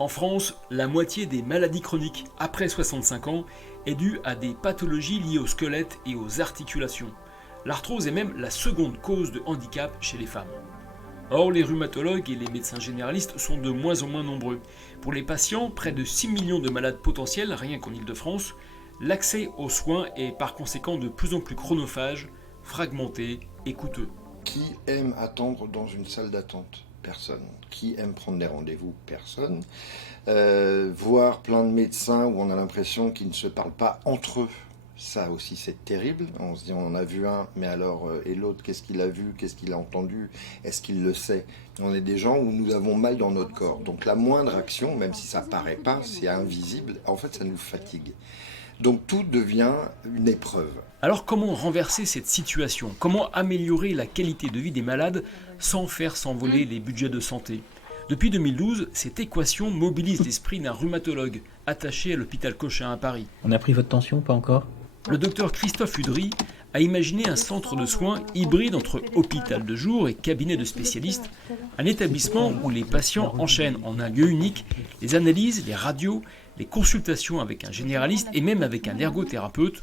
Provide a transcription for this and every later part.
En France, la moitié des maladies chroniques après 65 ans est due à des pathologies liées au squelette et aux articulations. L'arthrose est même la seconde cause de handicap chez les femmes. Or, les rhumatologues et les médecins généralistes sont de moins en moins nombreux. Pour les patients, près de 6 millions de malades potentiels, rien qu'en Île-de-France, l'accès aux soins est par conséquent de plus en plus chronophage, fragmenté et coûteux. Qui aime attendre dans une salle d'attente ? Personne. Qui aime prendre des rendez-vous ? Personne. Voir plein de médecins où on a l'impression qu'ils ne se parlent pas entre eux, ça aussi c'est terrible. On se dit on en a vu un, mais alors et l'autre, qu'est-ce qu'il a vu, qu'est-ce qu'il a entendu, est-ce qu'il le sait ? On est des gens où nous avons mal dans notre corps. Donc la moindre action, même si ça paraît pas, c'est invisible, en fait ça nous fatigue. Donc tout devient une épreuve. Alors comment renverser cette situation ? Comment améliorer la qualité de vie des malades sans faire s'envoler les budgets de santé ? Depuis 2012, cette équation mobilise l'esprit d'un rhumatologue attaché à l'hôpital Cochin à Paris. On a pris votre tension, pas encore ? Le docteur Christophe Udry a imaginé un centre de soins hybride entre hôpital de jour et cabinet de spécialistes, un établissement où les patients enchaînent en un lieu unique les analyses, les radios, les consultations avec un généraliste et même avec un ergothérapeute,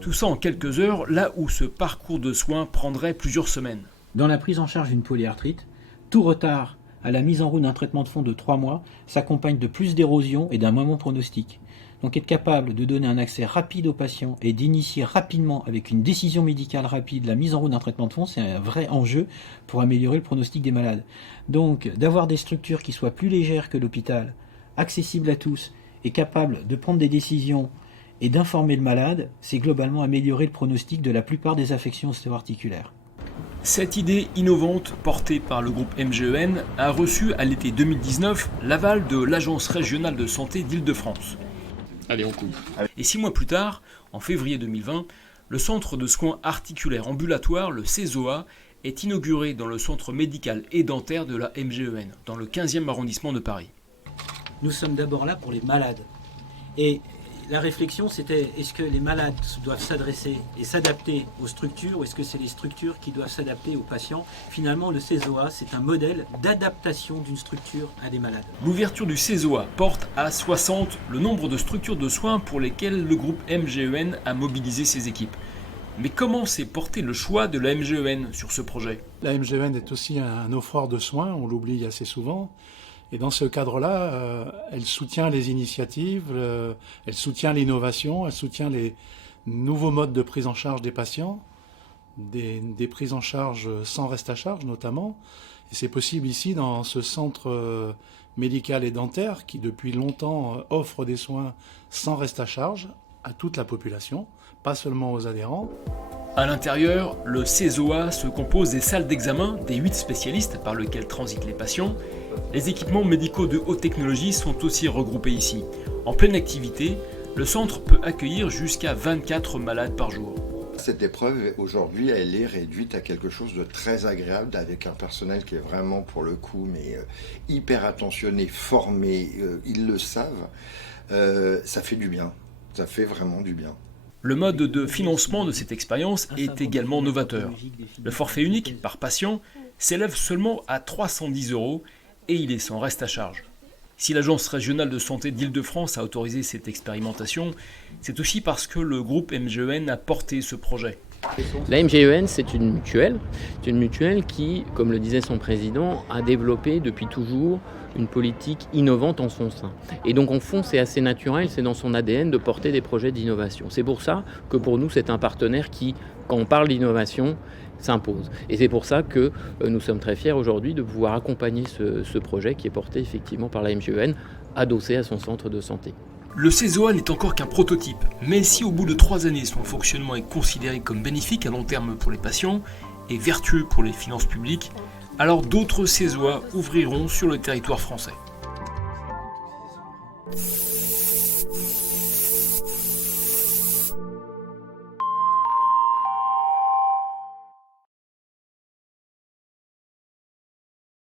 tout ça en quelques heures, là où ce parcours de soins prendrait plusieurs semaines. Dans la prise en charge d'une polyarthrite, tout retard à la mise en route d'un traitement de fond de 3 mois s'accompagne de plus d'érosion et d'un moment pronostic. Donc être capable de donner un accès rapide aux patients et d'initier rapidement, avec une décision médicale rapide, la mise en route d'un traitement de fond, c'est un vrai enjeu pour améliorer le pronostic des malades. Donc d'avoir des structures qui soient plus légères que l'hôpital, accessibles à tous, et capables de prendre des décisions et d'informer le malade, c'est globalement améliorer le pronostic de la plupart des affections ostéo-articulaires. Cette idée innovante, portée par le groupe MGEN, a reçu à l'été 2019 l'aval de l'Agence régionale de santé d'Île-de-France. Allez, on coupe. Et 6 mois plus tard, en février 2020, le centre de soins articulaires ambulatoires, le CESOA, est inauguré dans le centre médical et dentaire de la MGEN, dans le 15e arrondissement de Paris. Nous sommes d'abord là pour les malades. Et la réflexion, c'était est-ce que les malades doivent s'adresser et s'adapter aux structures ou est-ce que c'est les structures qui doivent s'adapter aux patients ? Finalement, le CESOA, c'est un modèle d'adaptation d'une structure à des malades. L'ouverture du CESOA porte à 60 le nombre de structures de soins pour lesquelles le groupe MGEN a mobilisé ses équipes. Mais comment s'est porté le choix de la MGEN sur ce projet ? La MGEN est aussi un offreur de soins, on l'oublie assez souvent. Et dans ce cadre-là, elle soutient les initiatives, elle soutient l'innovation, elle soutient les nouveaux modes de prise en charge des patients, des prises en charge sans reste à charge notamment. Et c'est possible ici dans ce centre médical et dentaire qui depuis longtemps offre des soins sans reste à charge à toute la population, pas seulement aux adhérents. À l'intérieur, le CESOA se compose des salles d'examen des 8 spécialistes par lesquels transitent les patients. Les équipements médicaux de haute technologie sont aussi regroupés ici. En pleine activité, le centre peut accueillir jusqu'à 24 malades par jour. Cette épreuve, aujourd'hui, elle est réduite à quelque chose de très agréable, avec un personnel qui est vraiment, pour le coup, hyper attentionné, formé, ils le savent. Ça fait du bien, ça fait vraiment du bien. Le mode de financement de cette expérience est également novateur. Le forfait unique par patient s'élève seulement à 310 € et il est sans reste à charge. Si l'Agence régionale de santé d'Île-de-France a autorisé cette expérimentation, c'est aussi parce que le groupe MGEN a porté ce projet. La MGEN, c'est une mutuelle qui, comme le disait son président, a développé depuis toujours une politique innovante en son sein. Et donc, en fond, c'est assez naturel, c'est dans son ADN de porter des projets d'innovation. C'est pour ça que pour nous, c'est un partenaire qui, quand on parle d'innovation, s'impose. Et c'est pour ça que nous sommes très fiers aujourd'hui de pouvoir accompagner ce projet qui est porté effectivement par la MGEN, adossé à son centre de santé. Le CESOA n'est encore qu'un prototype, mais si au bout de 3 années son fonctionnement est considéré comme bénéfique à long terme pour les patients et vertueux pour les finances publiques, alors d'autres CESOA ouvriront sur le territoire français.